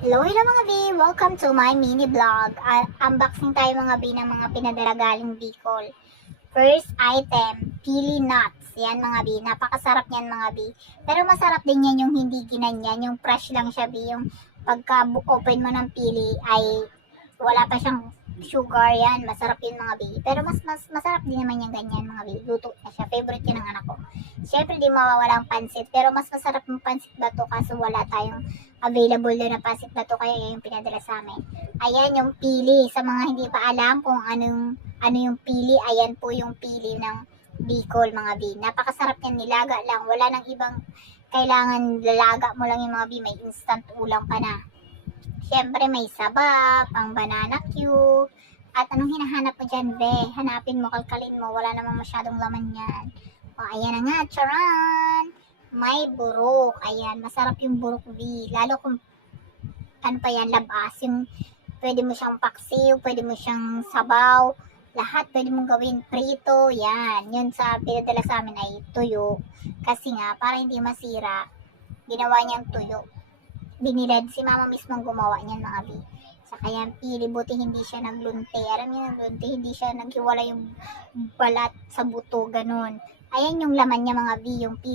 Hello mga B! Welcome to my mini vlog. Unboxing tayo mga B ng mga pinadala galing Bicol. First item, pili nuts. Yan mga B. Napakasarap yan mga B. Pero masarap din yan yung hindi ginanyan. Yung fresh lang siya B. Yung pagka-open mo ng pili ay wala pa siyang sugar yan. Masarap yun mga B. Pero mas masarap din naman yung ganyan mga B. Luto na siya. Favorite yun ng anak ko. Siyempre di mawawala ang pansit. Pero mas masarap yung pansit bato kaso wala tayong available na pansit bato kaya yung pinadala sa amin. Ayan yung pili. Sa mga hindi pa alam kung ano yung pili, ayan po yung pili ng Bicol mga B. Napakasarap yan, nilaga lang. Wala nang ibang kailangan, lalaga mo lang yung mga B. May instant ulam pa na. Siyempre may saba, pang banana cue. At anong hinahanap mo dyan, be? Hanapin mo, kalkalin mo. Wala namang masyadong laman yan. O, ayan na nga, charan! May burok. Ayan, masarap yung burok, B. Lalo kung, ano pa yan, labas. Yung, pwede mo siyang paksiw, pwede mo siyang sabaw. Lahat pwede mong gawin prito. Yan, yun sa pinadala sa amin ay tuyo. Kasi nga, para hindi masira, ginawa niyang tuyo. Binilad, si mama mismo gumawa niyan mga B. Sa kaya pili, buti hindi siya naglunte. Alam niyo, naglunte, hindi siya naghiwala yung balat sa buto, ganun. Ayan yung laman niya mga B, yung pili.